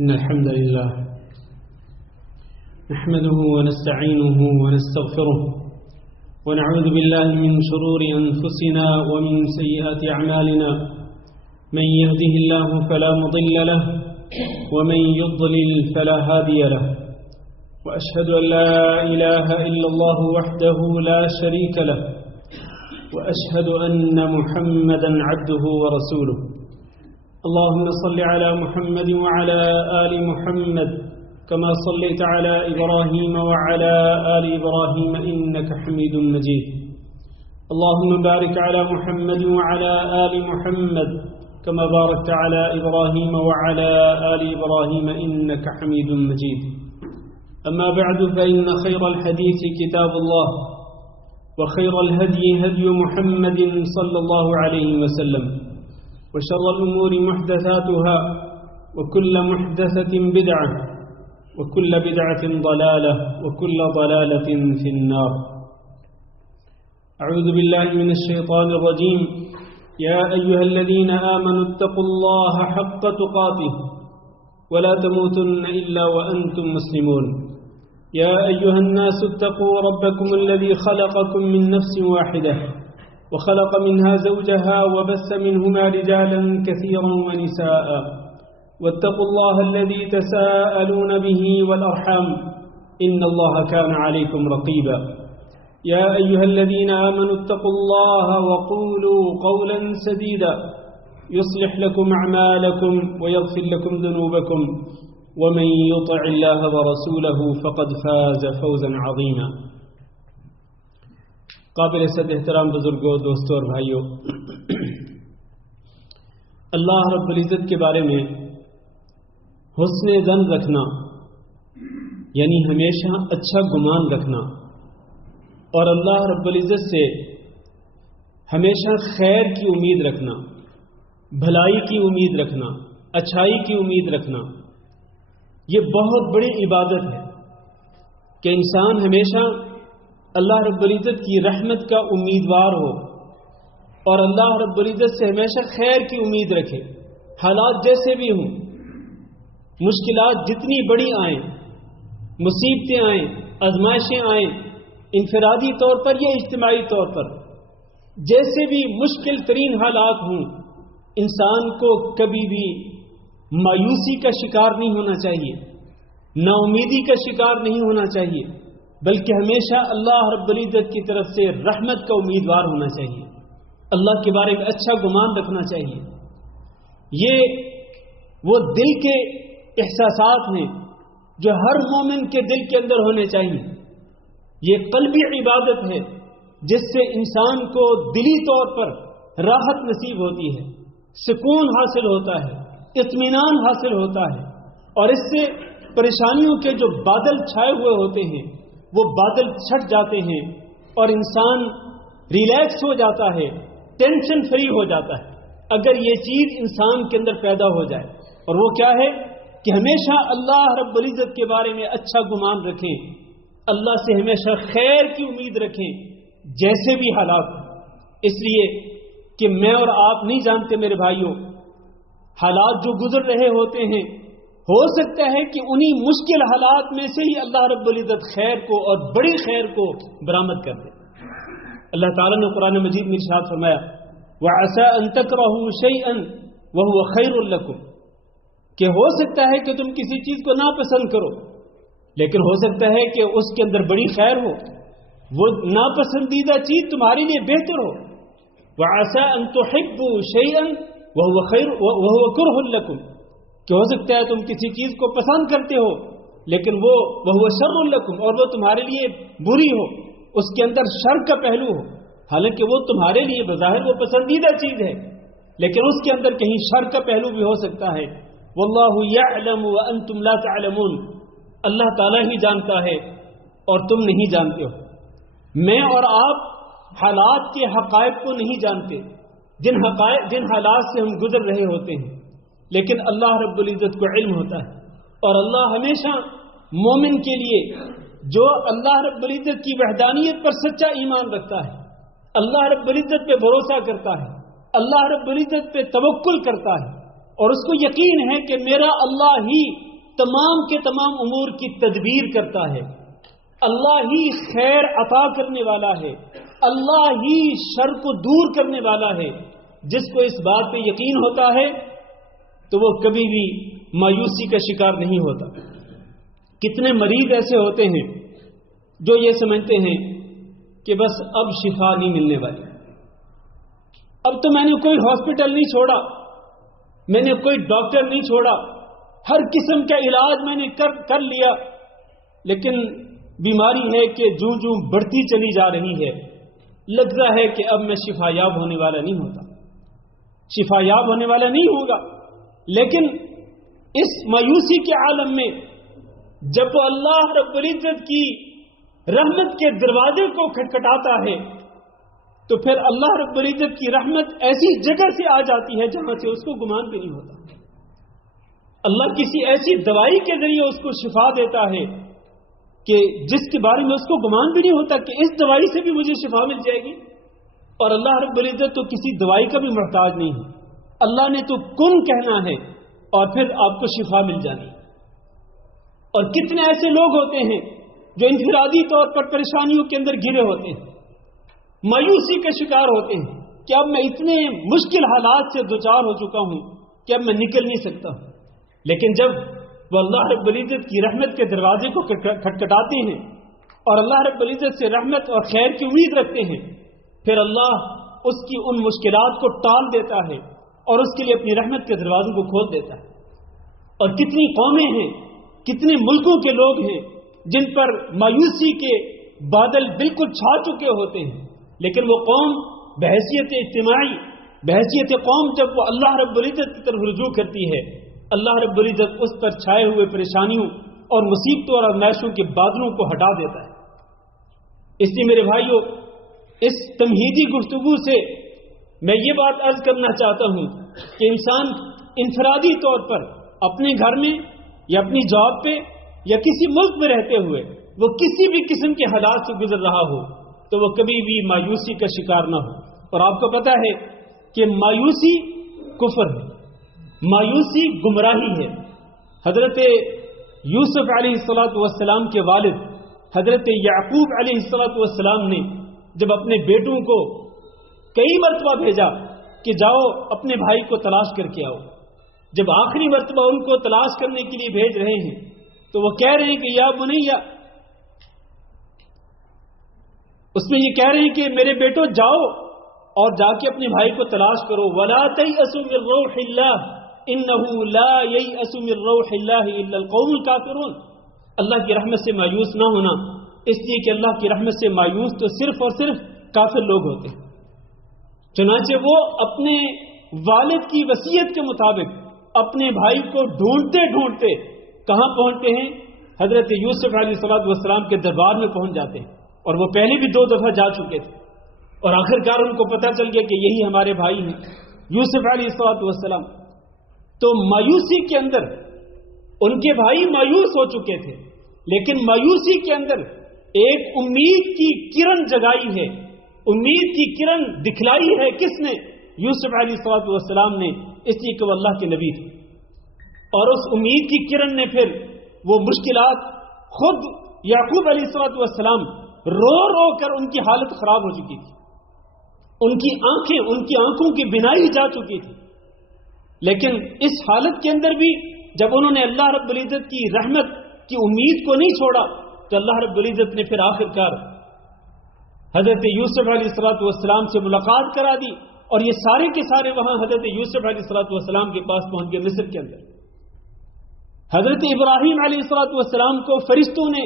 إن الحمد لله نحمده ونستعينه ونستغفره ونعوذ بالله من شرور أنفسنا ومن سيئات أعمالنا من يهده الله فلا مضل له ومن يضلل فلا هادي له وأشهد أن لا إله إلا الله وحده لا شريك له وأشهد أن محمدا عبده ورسوله اللهم صل على محمد وعلى آل محمد كما صليت على إبراهيم وعلى آل إبراهيم إنك حميد مجيد اللهم بارك على محمد وعلى آل محمد كما باركت على إبراهيم وعلى آل إبراهيم إنك حميد مجيد أما بعد فإن خير الحديث كتاب الله وخير الهدي هدي محمد صلى الله عليه وسلم وشر الأمور محدثاتها وكل محدثة بدعة وكل بدعة ضلالة وكل ضلالة في النار أعوذ بالله من الشيطان الرجيم يا أيها الذين آمنوا اتقوا الله حق تقاته ولا تموتن إلا وأنتم مسلمون يا أيها الناس اتقوا ربكم الذي خلقكم من نفس واحدة وخلق منها زوجها وبث منهما رجالا كثيرا ونساء واتقوا الله الذي تساءلون به والأرحام إن الله كان عليكم رقيبا يا أيها الذين آمنوا اتقوا الله وقولوا قولا سديدا يصلح لكم أعمالكم ويغفر لكم ذنوبكم ومن يطع الله ورسوله فقد فاز فوزا عظيما قابل صد احترام بزرگوں دوستوں اور بھائیوں، اللہ رب العزت کے بارے میں حسن ظن رکھنا یعنی ہمیشہ اچھا گمان رکھنا اور اللہ رب العزت سے ہمیشہ خیر کی امید رکھنا، بھلائی کی امید رکھنا، اچھائی کی امید رکھنا، یہ بہت بڑی عبادت ہے کہ انسان ہمیشہ اللہ رب العزت کی رحمت کا امیدوار ہو اور اللہ رب العزت سے ہمیشہ خیر کی امید رکھے، حالات جیسے بھی ہوں، مشکلات جتنی بڑی آئیں، مصیبتیں آئیں، آزمائشیں آئیں، انفرادی طور پر یا اجتماعی طور پر جیسے بھی مشکل ترین حالات ہوں، انسان کو کبھی بھی مایوسی کا شکار نہیں ہونا چاہیے، نا امیدی کا شکار نہیں ہونا چاہیے، بلکہ ہمیشہ اللہ رب العزت کی طرف سے رحمت کا امیدوار ہونا چاہیے، اللہ کے بارے میں اچھا گمان رکھنا چاہیے۔ یہ وہ دل کے احساسات ہیں جو ہر مومن کے دل کے اندر ہونے چاہیے۔ یہ قلبی عبادت ہے جس سے انسان کو دلی طور پر راحت نصیب ہوتی ہے، سکون حاصل ہوتا ہے، اطمینان حاصل ہوتا ہے، اور اس سے پریشانیوں کے جو بادل چھائے ہوئے ہوتے ہیں وہ بادل چھٹ جاتے ہیں اور انسان ریلیکس ہو جاتا ہے، ٹینشن فری ہو جاتا ہے اگر یہ چیز انسان کے اندر پیدا ہو جائے۔ اور وہ کیا ہے کہ ہمیشہ اللہ رب العزت کے بارے میں اچھا گمان رکھیں، اللہ سے ہمیشہ خیر کی امید رکھیں جیسے بھی حالات ہوں۔ اس لیے کہ میں اور آپ نہیں جانتے میرے بھائیوں، حالات جو گزر رہے ہوتے ہیں ہو سکتا ہے کہ انہی مشکل حالات میں سے ہی اللہ رب العزت خیر کو اور بڑی خیر کو برآمد کر دے۔ اللہ تعالیٰ نے قرآن مجید میں ارشاد فرمایا وَعَسَىٰ أَن تَكْرَهُوا شَيْئًا وَهُوَ خَيْرٌ لَكُمْ، کہ ہو سکتا ہے کہ تم کسی چیز کو ناپسند کرو لیکن ہو سکتا ہے کہ اس کے اندر بڑی خیر ہو، وہ ناپسندیدہ چیز تمہارے لیے بہتر ہو۔ وَعَسَىٰ أَن تُحِبُّوا شَيْئًا وَهُوَ كُرْهٌ لَكُمْ، کہ ہو سکتا ہے تم کسی چیز کو پسند کرتے ہو لیکن وہ شر لکم، اور وہ تمہارے لیے بری ہو، اس کے اندر شر کا پہلو ہو، حالانکہ وہ تمہارے لیے بظاہر وہ پسندیدہ چیز ہے لیکن اس کے اندر کہیں شر کا پہلو بھی ہو سکتا ہے۔ واللہ یعلم وانتم لا تعلمون، اللہ تعالیٰ ہی جانتا ہے اور تم نہیں جانتے ہو۔ میں اور آپ حالات کے حقائق کو نہیں جانتے، جن حالات سے ہم گزر رہے ہوتے ہیں، لیکن اللہ رب العزت کو علم ہوتا ہے۔ اور اللہ ہمیشہ مومن کے لیے جو اللہ رب العزت کی وحدانیت پر سچا ایمان رکھتا ہے، اللہ رب العزت پہ بھروسہ کرتا ہے، اللہ رب العزت پہ توکل کرتا ہے اور اس کو یقین ہے کہ میرا اللہ ہی تمام کے تمام امور کی تدبیر کرتا ہے، اللہ ہی خیر عطا کرنے والا ہے، اللہ ہی شر کو دور کرنے والا ہے، جس کو اس بات پہ یقین ہوتا ہے تو وہ کبھی بھی مایوسی کا شکار نہیں ہوتا۔ کتنے مریض ایسے ہوتے ہیں جو یہ سمجھتے ہیں کہ بس اب شفا نہیں ملنے والی، اب تو میں نے کوئی ہاسپٹل نہیں چھوڑا، میں نے کوئی ڈاکٹر نہیں چھوڑا، ہر قسم کا علاج میں نے کر لیا، لیکن بیماری ہے کہ جوں جوں بڑھتی چلی جا رہی ہے، لگتا ہے کہ اب میں شفا یاب ہونے والا نہیں ہوتا، شفا یاب ہونے والا نہیں ہوگا۔ لیکن اس مایوسی کے عالم میں جب وہ اللہ رب العزت کی رحمت کے دروازے کو کھٹکھٹاتا ہے تو پھر اللہ رب العزت کی رحمت ایسی جگہ سے آ جاتی ہے جہاں سے اس کو گمان بھی نہیں ہوتا۔ اللہ کسی ایسی دوائی کے ذریعے اس کو شفا دیتا ہے کہ جس کے بارے میں اس کو گمان بھی نہیں ہوتا کہ اس دوائی سے بھی مجھے شفا مل جائے گی۔ اور اللہ رب العزت تو کسی دوائی کا بھی محتاج نہیں ہے، اللہ نے تو کن کہنا ہے اور پھر آپ کو شفا مل جانی۔ اور کتنے ایسے لوگ ہوتے ہیں جو انفرادی طور پر پریشانیوں کے اندر گھرے ہوتے ہیں، مایوسی کا شکار ہوتے ہیں کہ اب میں اتنے مشکل حالات سے دوچار ہو چکا ہوں کہ اب میں نکل نہیں سکتا ہوں۔ لیکن جب وہ اللہ رب العزت کی رحمت کے دروازے کو کھٹکھٹاتے ہیں اور اللہ رب العزت سے رحمت اور خیر کی امید رکھتے ہیں، پھر اللہ اس کی ان مشکلات کو ٹال دیتا ہے اور اس کے لیے اپنی رحمت کے دروازوں کو کھول دیتا ہے۔ اور کتنی قومیں ہیں، کتنے ملکوں کے لوگ ہیں جن پر مایوسی کے بادل بالکل چھا چکے ہوتے ہیں، لیکن وہ قوم بحیثیت اجتماعی، بحیثیت قوم جب وہ اللہ رب العزت کی طرف رجوع کرتی ہے، اللہ رب العزت اس پر چھائے ہوئے پریشانیوں اور مصیبتوں اور آزمائشوں کے بادلوں کو ہٹا دیتا ہے۔ اس لیے میرے بھائیوں، اس تمہیدی گفتگو سے میں یہ بات عرض کرنا چاہتا ہوں کہ انسان انفرادی طور پر اپنے گھر میں یا اپنی جاب پہ یا کسی ملک میں رہتے ہوئے وہ کسی بھی قسم کے حالات سے گزر رہا ہو تو وہ کبھی بھی مایوسی کا شکار نہ ہو۔ اور آپ کو پتا ہے کہ مایوسی کفر ہے، مایوسی گمراہی ہے۔ حضرت یوسف علیہ السلام کے والد حضرت یعقوب علیہ السلام نے جب اپنے بیٹوں کو کئی مرتبہ بھیجا کہ جاؤ اپنے بھائی کو تلاش کر کے آؤ، جب آخری مرتبہ ان کو تلاش کرنے کے لیے بھیج رہے ہیں تو وہ کہہ رہے ہیں کہ یا بنیا، اس میں یہ کہہ رہے ہیں کہ میرے بیٹو جاؤ اور جا کے اپنے بھائی کو تلاش کرو، وَلَا تَيْأَسُوا مِن رَوْحِ اللَّهِ إِنَّهُ لَا يَيْأَسُ مِن رَوْحِ اللَّهِ إِلَّا الْقَوْمُ الْكَافِرُونَ۔ اللہ کی رحمت سے مایوس نہ ہونا، اس لیے کہ اللہ کی رحمت سے مایوس تو صرف اور صرف کافر لوگ ہوتے ہیں۔ چنانچہ وہ اپنے والد کی وصیت کے مطابق اپنے بھائی کو ڈھونڈتے ڈھونڈتے کہاں پہنچتے ہیں؟ حضرت یوسف علیہ السلام کے دربار میں پہنچ جاتے ہیں، اور وہ پہلے بھی 2 دفعہ جا چکے تھے، اور آخرکار ان کو پتہ چل گیا کہ یہی ہمارے بھائی ہیں یوسف علیہ السلام۔ تو مایوسی کے اندر ان کے بھائی مایوس ہو چکے تھے، لیکن مایوسی کے اندر ایک امید کی کرن جگائی ہے، امید کی کرن دکھلائی ہے کس نے؟ یوسف علیہ السلام نے، اس لیے کہ وہ اللہ کے نبی تھے۔ اور اس امید کی کرن نے پھر وہ مشکلات، خود یعقوب علیہ السلام رو رو کر ان کی حالت خراب ہو چکی تھی، ان کی آنکھوں کی بینائی جا چکی تھی، لیکن اس حالت کے اندر بھی جب انہوں نے اللہ رب العزت کی رحمت کی امید کو نہیں چھوڑا تو اللہ رب العزت نے پھر آخرکار حضرت یوسف علیہ السلام سے ملاقات کرا دی، اور یہ سارے کے سارے وہاں حضرت یوسف علیہ السلام کے پاس پہنچ گئے مصر کے اندر۔ حضرت ابراہیم علیہ السلام کو فرشتوں نے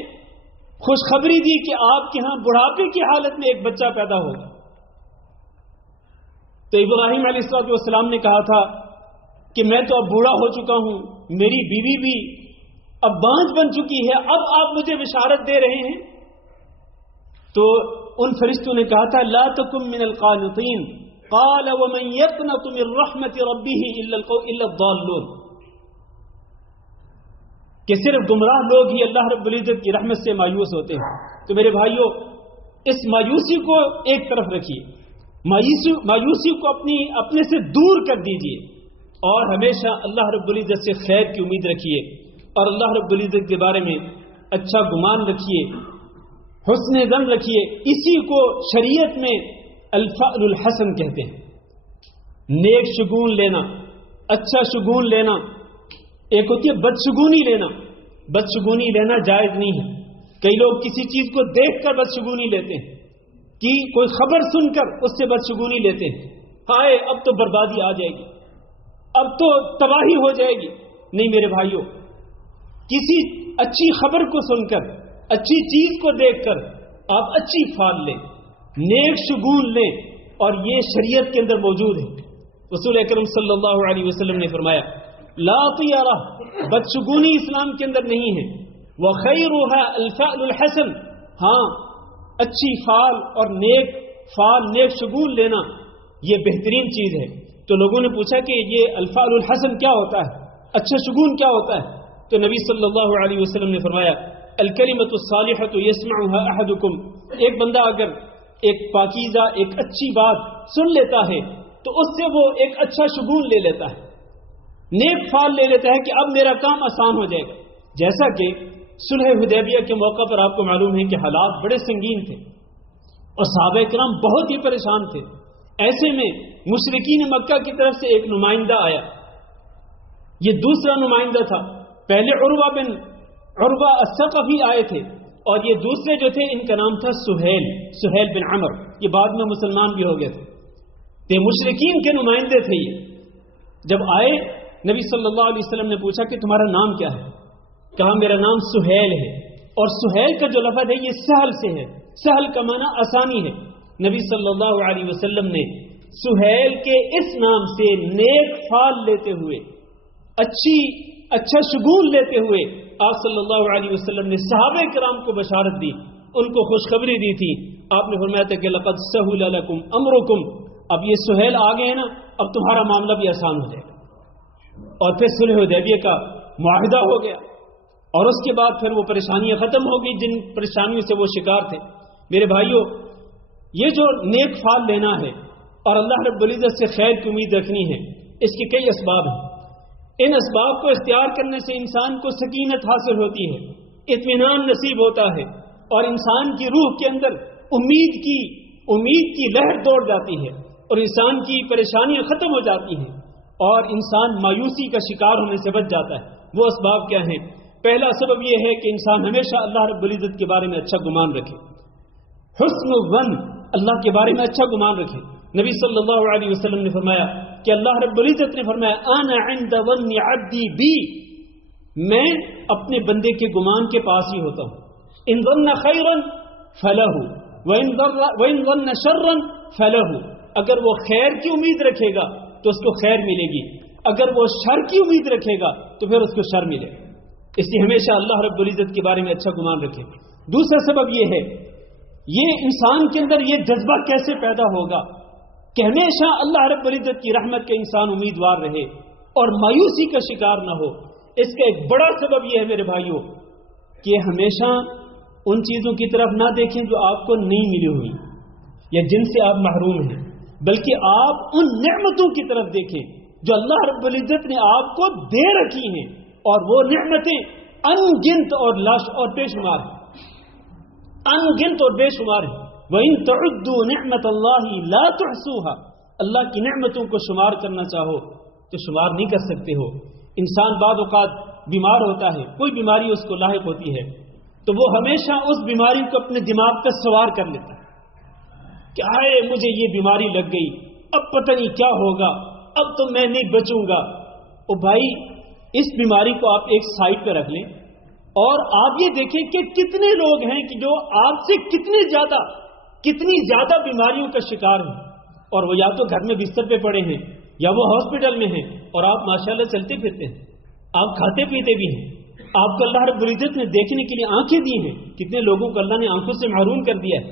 خوشخبری دی کہ آپ کے ہاں بڑھاپے کی حالت میں ایک بچہ پیدا ہوگا۔ تو ابراہیم علیہ السلام نے کہا تھا کہ میں تو اب بوڑھا ہو چکا ہوں، میری بیوی بھی اب بانجھ بن چکی ہے، اب آپ مجھے بشارت دے رہے ہیں؟ تو ان فرشتوں نے کہا تھا لا تکن من القانطین قال ومن يقنط من رحمت ربه الا الضالون، کہ صرف گمراہ لوگ ہی اللہ رب العزت کی رحمت سے مایوس ہوتے ہیں۔ تو میرے بھائیوں، اس مایوسی کو ایک طرف رکھیے، مایوسی کو اپنے سے دور کر دیجئے، اور ہمیشہ اللہ رب العزت سے خیر کی امید رکھیے۔ اور اللہ رب العزت کے بارے میں اچھا گمان رکھیے، حسن ظن رکھیے. اسی کو شریعت میں الفعل الحسن کہتے ہیں. نیک شگون لینا، اچھا شگون لینا. ایک ہوتی ہے بدشگونی لینا. بدشگونی لینا جائز نہیں ہے. کئی لوگ کسی چیز کو دیکھ کر بدشگونی لیتے ہیں، کہ کوئی خبر سن کر اس سے بدشگونی لیتے ہیں. ہائے اب تو بربادی آ جائے گی، اب تو تباہی ہو جائے گی. نہیں میرے بھائیوں، کسی اچھی خبر کو سن کر، اچھی چیز کو دیکھ کر آپ اچھی فال لیں، نیک شگون لیں. اور یہ شریعت کے اندر موجود ہے. رسول اکرم صلی اللہ علیہ وسلم نے فرمایا لا طیارہ، بدشگونی اسلام کے اندر نہیں ہے. وخیرها الفعل الحسن، ہاں اچھی فال اور نیک فال، نیک شگون لینا یہ بہترین چیز ہے. تو لوگوں نے پوچھا کہ یہ الفعل الحسن کیا ہوتا ہے، اچھا شگون کیا ہوتا ہے؟ تو نبی صلی اللہ علیہ وسلم نے فرمایا الکلمۃ الصالحۃ یسمعها احدکم، ایک بندہ اگر ایک پاکیزہ ایک اچھی بات سن لیتا ہے تو اس سے وہ ایک اچھا شگون لے لیتا ہے، نیک فال لے لیتا ہے کہ اب میرا کام آسان ہو جائے گا. جیسا کہ صلح حدیبیہ کے موقع پر آپ کو معلوم ہے کہ حالات بڑے سنگین تھے اور صحابہ کرام بہت ہی پریشان تھے. ایسے میں مشرکین مکہ کی طرف سے ایک نمائندہ آیا. یہ دوسرا نمائندہ تھا. پہلے عروہ الثقفی آئے تھے اور یہ دوسرے جو تھے ان کا نام تھا سہیل بن عمر. یہ بعد میں مسلمان بھی ہو گئے تھے. یہ مشرکین کے نمائندے تھے. یہ جب آئے نبی صلی اللہ علیہ وسلم نے پوچھا کہ تمہارا نام کیا ہے؟ کہا میرا نام سہیل ہے. اور سہیل کا جو لفظ ہے یہ سہل سے ہے. سہل کا معنی آسانی ہے. نبی صلی اللہ علیہ وسلم نے سہیل کے اس نام سے نیک فال لیتے ہوئے، اچھا شگون لیتے ہوئے آپ صلی اللہ علیہ وسلم نے صحابہ کرام کو بشارت دی، ان کو خوشخبری دی تھی. آپ نے فرمایا تھا کہ لقد سہل لکم امرکم، اب یہ سہیل آ گئے نا، اب تمہارا معاملہ بھی آسان ہو جائے گا. اور پھر صلح حدیبیہ کا معاہدہ ہو گیا اور اس کے بعد پھر وہ پریشانیاں ختم ہو گئی جن پریشانیوں سے وہ شکار تھے. میرے بھائیوں، یہ جو نیک فال لینا ہے اور اللہ رب العزت سے خیر کی امید رکھنی ہے، اس کے کئی اسباب ہیں. ان اسباب کو اختیار کرنے سے انسان کو سکینت حاصل ہوتی ہے، اطمینان نصیب ہوتا ہے اور انسان کی روح کے اندر امید کی لہر دوڑ جاتی ہے اور انسان کی پریشانیاں ختم ہو جاتی ہیں اور انسان مایوسی کا شکار ہونے سے بچ جاتا ہے. وہ اسباب کیا ہیں؟ پہلا سبب یہ ہے کہ انسان ہمیشہ اللہ رب العزت کے بارے میں اچھا گمان رکھے. حسن الظن، اللہ کے بارے میں اچھا گمان رکھے. نبی صلی اللہ علیہ وسلم نے فرمایا کہ اللہ رب العزت نے فرمایا انا عند ظن عبدی بی، میں اپنے بندے کے گمان کے پاس ہی ہوتا ہوں. ان ظن خیرا فلہ وان ظن شرا فلہ، اگر وہ خیر کی امید رکھے گا تو اس کو خیر ملے گی، اگر وہ شر کی امید رکھے گا تو پھر اس کو شر ملے گا. اس لیے ہمیشہ اللہ رب العزت کے بارے میں اچھا گمان رکھے. دوسرا سبب یہ ہے، یہ انسان کے اندر یہ جذبہ کیسے پیدا ہوگا کہ ہمیشہ اللہ رب العزت کی رحمت کا انسان امیدوار رہے اور مایوسی کا شکار نہ ہو. اس کا ایک بڑا سبب یہ ہے میرے بھائیوں کہ ہمیشہ ان چیزوں کی طرف نہ دیکھیں جو آپ کو نہیں ملی ہوئی یا جن سے آپ محروم ہیں، بلکہ آپ ان نعمتوں کی طرف دیکھیں جو اللہ رب العزت نے آپ کو دے رکھی ہیں، اور وہ نعمتیں ان گنت اور بے شمار ہیں. ان گنت اور بے شمار ہیں. وَإِن تَعُدُّوا نِعْمَةَ اللَّهِ لَا تُحْصُوهَا، اللہ کی نعمتوں کو شمار کرنا چاہو تو شمار نہیں کر سکتے ہو. انسان بعض اوقات بیمار ہوتا ہے، کوئی بیماری اس کو لاحق ہوتی ہے تو وہ ہمیشہ اس بیماری کو اپنے دماغ پر سوار کر لیتا ہے کہ آئے مجھے یہ بیماری لگ گئی، اب پتہ نہیں کیا ہوگا، اب تو میں نہیں بچوں گا. او بھائی، اس بیماری کو آپ ایک سائڈ پہ رکھ لیں اور آپ یہ دیکھیں کہ کتنے لوگ ہیں کہ جو آپ سے کتنی زیادہ بیماریوں کا شکار ہیں اور وہ یا تو گھر میں بستر پہ پڑے ہیں یا وہ ہاسپٹل میں ہیں اور آپ ماشاءاللہ چلتے پھرتے ہیں، آپ کھاتے پیتے بھی ہیں. آپ کو اللہ رب العزت نے دیکھنے کے لیے آنکھیں دی ہیں، کتنے لوگوں کو اللہ نے آنکھوں سے محروم کر دیا ہے.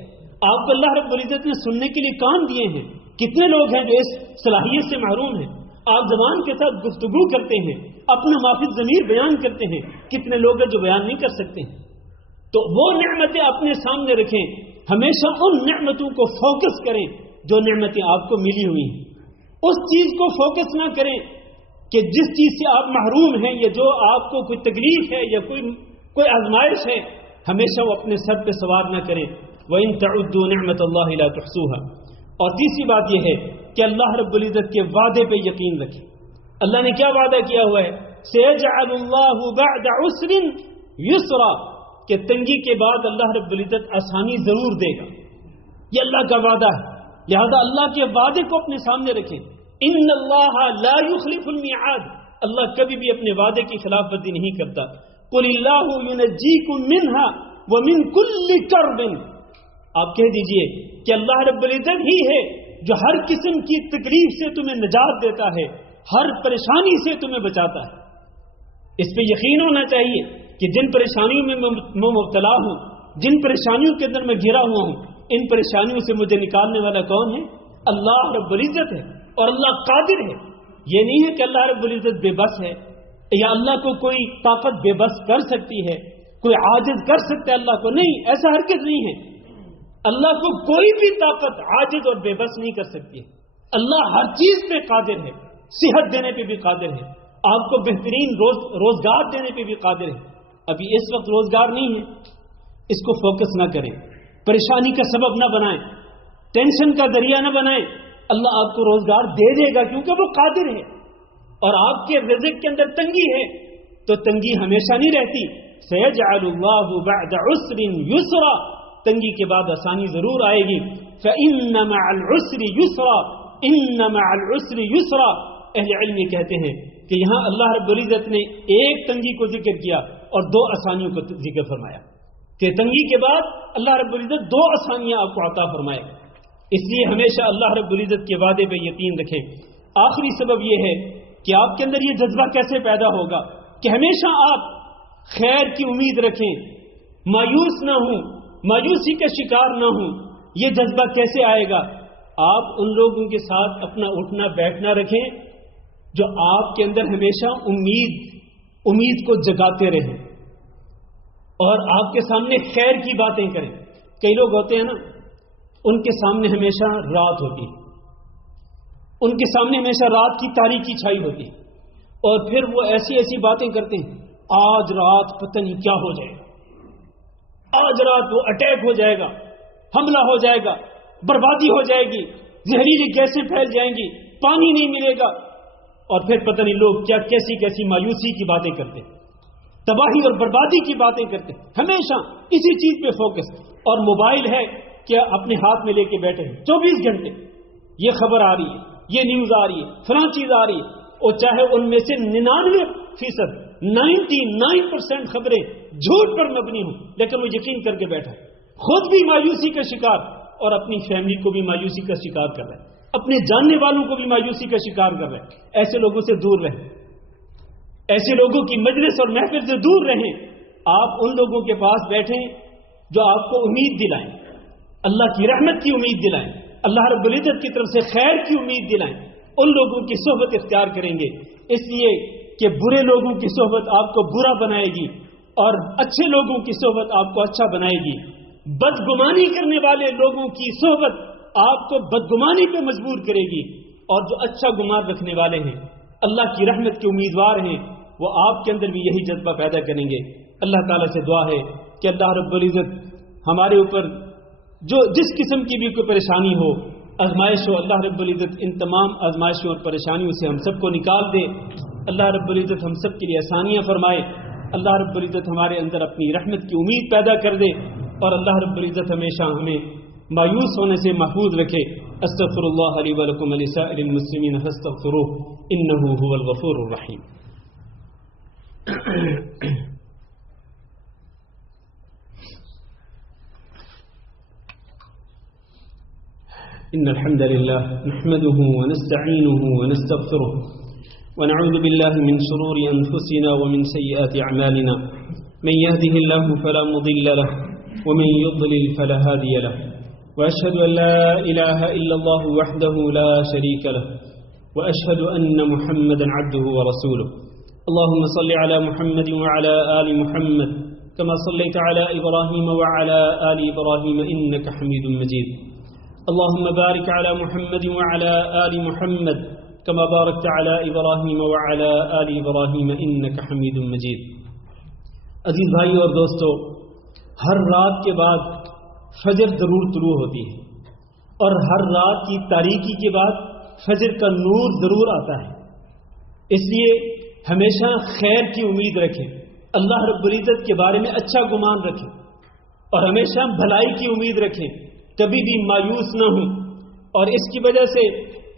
آپ کو اللہ رب العزت نے سننے کے لیے کان دیے ہیں، کتنے لوگ ہیں جو اس صلاحیت سے محروم ہیں. آپ زبان کے ساتھ گفتگو کرتے ہیں، اپنا مافی ضمیر بیان کرتے ہیں، کتنے لوگ ہیں جو بیان نہیں کر سکتے ہیں. تو وہ نعمتیں اپنے سامنے رکھیں، ہمیشہ ان نعمتوں کو فوکس کریں جو نعمتیں آپ کو ملی ہوئی ہیں. اس چیز کو فوکس نہ کریں کہ جس چیز سے آپ محروم ہیں یا جو آپ کو کوئی تکلیف ہے یا کوئی آزمائش ہے، ہمیشہ وہ اپنے سر پہ سوار نہ کریں. وَإِن تَعُدُّوا نِعْمَةَ اللَّهِ لَا تُحْصُوهَا. اور تیسری بات یہ ہے کہ اللہ رب العزت کے وعدے پہ یقین رکھیں. اللہ نے کیا وعدہ کیا ہوا ہے؟ سَيَجْعَلُ اللَّهُ بَعْدَ عُسْرٍ يُسْرًا، کہ تنگی کے بعد اللہ رب العزت آسانی ضرور دے گا. یہ اللہ کا وعدہ ہے، لہذا اللہ کے وعدے کو اپنے سامنے رکھیں. ان اللہ لا يخلف المیعاد، اللہ کبھی بھی اپنے وعدے کی خلاف ورزی نہیں کرتا. قل اللہ ینجیکم منہا ومن کل کرب، آپ کہہ دیجئے کہ اللہ رب العزت ہی ہے جو ہر قسم کی تکلیف سے تمہیں نجات دیتا ہے، ہر پریشانی سے تمہیں بچاتا ہے. اس پہ یقین ہونا چاہیے کہ جن پریشانیوں میں میں مبتلا ہوں، جن پریشانیوں کے اندر میں گھرا ہوا ہوں، ان پریشانیوں سے مجھے نکالنے والا کون ہے؟ اللہ رب العزت ہے، اور اللہ قادر ہے. یہ نہیں ہے کہ اللہ رب العزت بے بس ہے یا اللہ کو کوئی طاقت بے بس کر سکتی ہے، کوئی عاجز کر سکتا ہے اللہ کو. نہیں، ایسا ہرگز نہیں ہے. اللہ کو کوئی بھی طاقت عاجز اور بے بس نہیں کر سکتی ہے. اللہ ہر چیز پہ قادر ہے، صحت دینے پہ بھی قادر ہے، آپ کو بہترین روزگار دینے پہ بھی قادر ہے. ابھی اس وقت روزگار نہیں ہے، اس کو فوکس نہ کریں، پریشانی کا سبب نہ بنائیں، ٹینشن کا ذریعہ نہ بنائیں. اللہ آپ کو روزگار دے دے گا کیونکہ وہ قادر ہے. اور آپ کے رزق کے اندر تنگی ہے تو تنگی ہمیشہ نہیں رہتی. سَيَجْعَلُ اللَّهُ بَعْدَ عُسْرٍ يُسْرًا، تنگی کے بعد آسانی ضرور آئے گی. فَإِنَّ مَعَ الْعُسْرِ يُسْرًا إِنَّ مَعَ الْعُسْرِ يُسْرًا. اہل علم یہ کہتے ہیں کہ یہاں اللہ رب العزت نے ایک تنگی کو ذکر کیا اور دو آسانیوں کو ذکر فرمایا کہ تنگی کے بعد اللہ رب العزت دو آسانیاں آپ کو عطا فرمائے. اس لیے ہمیشہ اللہ رب العزت کے وعدے پہ یقین رکھیں. آخری سبب یہ ہے کہ آپ کے اندر یہ جذبہ کیسے پیدا ہوگا کہ ہمیشہ آپ خیر کی امید رکھیں، مایوس نہ ہوں، مایوسی کا شکار نہ ہوں. یہ جذبہ کیسے آئے گا؟ آپ ان لوگوں کے ساتھ اپنا اٹھنا بیٹھنا رکھیں جو آپ کے اندر ہمیشہ امید کو جگاتے رہیں اور آپ کے سامنے خیر کی باتیں کریں. کئی لوگ ہوتے ہیں نا، ان کے سامنے ہمیشہ رات ہوتی ہے، ان کے سامنے ہمیشہ رات کی تاریکی چھائی ہوتی ہے، اور پھر وہ ایسی ایسی باتیں کرتے ہیں، آج رات پتہ نہیں کیا ہو جائے گا، آج رات وہ اٹیک ہو جائے گا، حملہ ہو جائے گا، بربادی ہو جائے گی، زہریلی گیسیں پھیل جائیں گی، پانی نہیں ملے گا. اور پھر پتہ نہیں لوگ کیا کیسی کیسی مایوسی کی باتیں کرتے ہیں، تباہی اور بربادی کی باتیں کرتے ہیں، ہمیشہ اسی چیز پہ فوکس. اور موبائل ہے کہ اپنے ہاتھ میں لے کے بیٹھے ہیں 24 گھنٹے، یہ خبر آ رہی ہے، یہ نیوز آ رہی ہے، فلاں چیز آ رہی ہے، اور چاہے ان میں سے 99% 99% خبریں جھوٹ پر مبنی ہوں، لیکن وہ یقین کر کے بیٹھا، خود بھی مایوسی کا شکار اور اپنی فیملی کو بھی مایوسی کا شکار کر رہا ہے، اپنے جاننے والوں کو بھی مایوسی کا شکار کر رہے ہیں. ایسے لوگوں سے دور رہیں، ایسے لوگوں کی مجلس اور محفل سے دور رہیں. آپ ان لوگوں کے پاس بیٹھیں جو آپ کو امید دلائیں، اللہ کی رحمت کی امید دلائیں، اللہ رب العزت کی طرف سے خیر کی امید دلائیں. ان لوگوں کی صحبت اختیار کریں گے، اس لیے کہ برے لوگوں کی صحبت آپ کو برا بنائے گی اور اچھے لوگوں کی صحبت آپ کو اچھا بنائے گی. بدگمانی کرنے والے لوگوں کی صحبت آپ کو بدگمانی پہ مجبور کرے گی، اور جو اچھا گمان رکھنے والے ہیں، اللہ کی رحمت کے امیدوار ہیں، وہ آپ کے اندر بھی یہی جذبہ پیدا کریں گے. اللہ تعالیٰ سے دعا ہے کہ اللہ رب العزت ہمارے اوپر جو جس قسم کی بھی کوئی پریشانی ہو، آزمائش ہو، اللہ رب العزت ان تمام آزمائشوں اور پریشانیوں سے ہم سب کو نکال دے. اللہ رب العزت ہم سب کے لیے آسانیاں فرمائے. اللہ رب العزت ہمارے اندر اپنی رحمت کی امید پیدا کر دے، اور اللہ رب العزت ہمیشہ ہمیں مایوس ہونے سے محفوظ رکھے. استغفر اللہ لی ولکم ولسائر المسلمین فاستغفروہ انہ هو الغفور الرحیم. ان الحمد لله نحمده ونستعينه ونستغفره ونعوذ بالله من شرور انفسنا ومن سيئات اعمالنا. من يهده الله فلا مضل له ومن يضلل فلا هادي له. وأشهد أن لا إله إلا الله وحده لا شريك له وأشهد أن محمدا عبده ورسوله. اللهم صل على محمد وعلى آل محمد كما صليت على إبراهيم وعلى آل إبراهيم إنك حميد مجيد. اللهم بارك على محمد وعلى آل محمد كما باركت على إبراهيم وعلى آل إبراهيم إنك حميد مجيد. عزیز بھائی اور دوستو، ہر رات کے بعد فجر ضرور طلوع ہوتی ہے، اور ہر رات کی تاریکی کے بعد فجر کا نور ضرور آتا ہے. اس لیے ہمیشہ خیر کی امید رکھیں، اللہ رب العزت کے بارے میں اچھا گمان رکھیں، اور ہمیشہ بھلائی کی امید رکھیں، کبھی بھی مایوس نہ ہوں. اور اس کی وجہ سے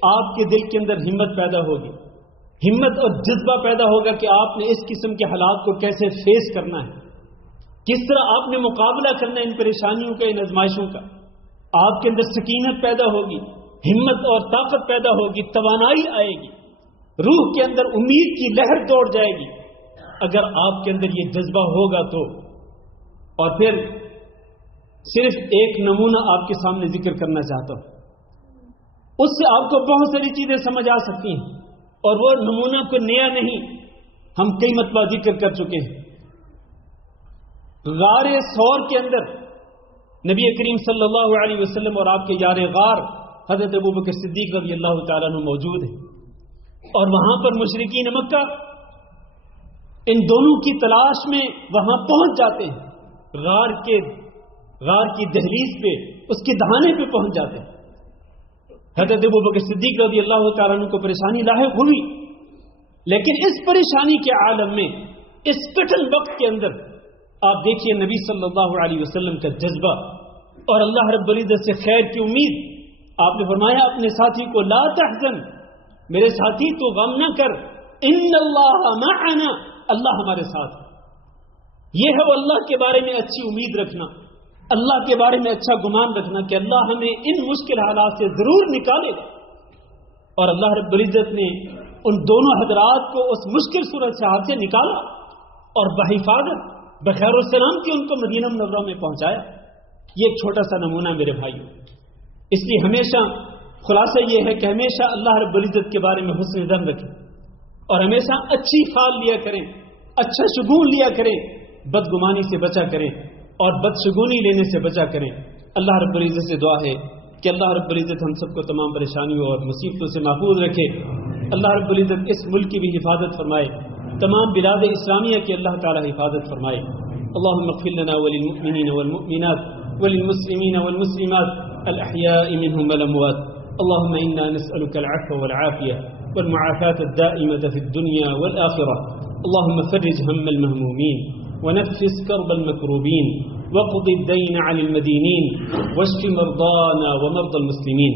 آپ کے دل کے اندر ہمت پیدا ہوگی، ہمت اور جذبہ پیدا ہوگا کہ آپ نے اس قسم کے حالات کو کیسے فیس کرنا ہے، کس طرح آپ نے مقابلہ کرنا ہے ان پریشانیوں کا، ان آزمائشوں کا. آپ کے اندر سکینت پیدا ہوگی، ہمت اور طاقت پیدا ہوگی، توانائی آئے گی، روح کے اندر امید کی لہر دوڑ جائے گی اگر آپ کے اندر یہ جذبہ ہوگا تو. اور پھر صرف ایک نمونہ آپ کے سامنے ذکر کرنا چاہتا ہوں، اس سے آپ کو بہت ساری چیزیں سمجھ آ سکتی ہیں، اور وہ نمونہ کوئی نیا نہیں، ہم کئی مرتبہ ذکر کر چکے ہیں. غار ثور کے اندر نبی کریم صلی اللہ علیہ وسلم اور آپ کے یار غار حضرت ابوبکر صدیق رضی اللہ تعالیٰ عنہ موجود ہیں، اور وہاں پر مشرکین مکہ ان دونوں کی تلاش میں وہاں پہنچ جاتے ہیں. غار کی دہلیز پہ، اس کے دہانے پہ پہنچ جاتے ہیں. حضرت ابوبکر صدیق رضی اللہ تعالیٰ عنہ کو پریشانی لاحق ہوئی، لیکن اس پریشانی کے عالم میں، اس کٹھن وقت کے اندر آپ دیکھیے نبی صلی اللہ علیہ وسلم کا جذبہ اور اللہ رب العزت سے خیر کی امید. آپ نے فرمایا اپنے ساتھی کو، لا تحزن، میرے ساتھی تو غم نہ کر، ان اللہ معنا، اللہ ہمارے ساتھ. یہ ہے وہ اللہ کے بارے میں اچھی امید رکھنا، اللہ کے بارے میں اچھا گمان رکھنا کہ اللہ ہمیں ان مشکل حالات سے ضرور نکالے گا. اور اللہ رب العزت نے ان دونوں حضرات کو اس مشکل صورت سے نکالا اور بحفاظت بخیر و سلامتی ان کو مدینہ منورہ میں پہنچایا. یہ ایک چھوٹا سا نمونہ میرے بھائیوں. اس لیے ہمیشہ خلاصہ یہ ہے کہ ہمیشہ اللہ رب العزت کے بارے میں حسن ظن رکھیں، اور ہمیشہ اچھی خیال لیا کریں، اچھا شگون لیا کریں، بدگمانی سے بچا کریں اور بدشگونی لینے سے بچا کریں. اللہ رب العزت سے دعا ہے کہ اللہ رب العزت ہم سب کو تمام پریشانیوں اور مصیبتوں سے محفوظ رکھے. اللہ رب العزت اس ملک کی بھی حفاظت فرمائے، تمام بلاد اسلامیہ کی اللہ تعالی حفاظت فرمائے. اللهم اغفر لنا وللمؤمنين والمؤمنات وللمسلمين والمسلمات الأحياء منهم والأموات. اللهم إنا نسألك العفو والعافية والمعافاة الدائمة في الدنيا والآخرة. اللهم فرج هم المهمومين ونفس كرب المكروبين واقض الدين عن المدينين واشف مرضانا ومرضى المسلمين.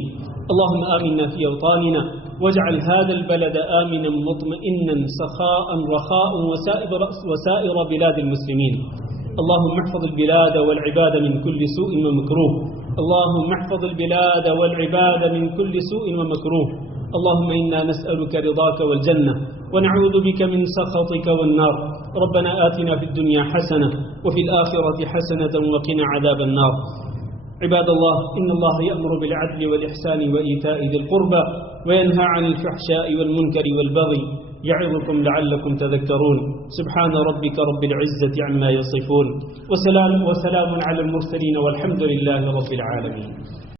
اللهم آمنا في أوطاننا واجعل هذا البلد آمنا مطمئنا سخاء رخاء وسائر بلاد المسلمين. اللهم احفظ البلاد والعباد من كل سوء ومكروه. اللهم احفظ البلاد والعباد من كل سوء ومكروه. اللهم إنا نسألك رضاك والجنة ونعوذ بك من سخطك والنار. ربنا آتنا في الدنيا حسنة وفي الآخرة حسنة وقنا عذاب النار. عباد الله، إن الله يأمر بالعدل والإحسان وإيتاء ذي القربى وينهى عن الفحشاء والمنكر والبغي يعظكم لعلكم تذكرون. سبحان ربك رب العزة عما يصفون وسلام على المرسلين والحمد لله رب العالمين.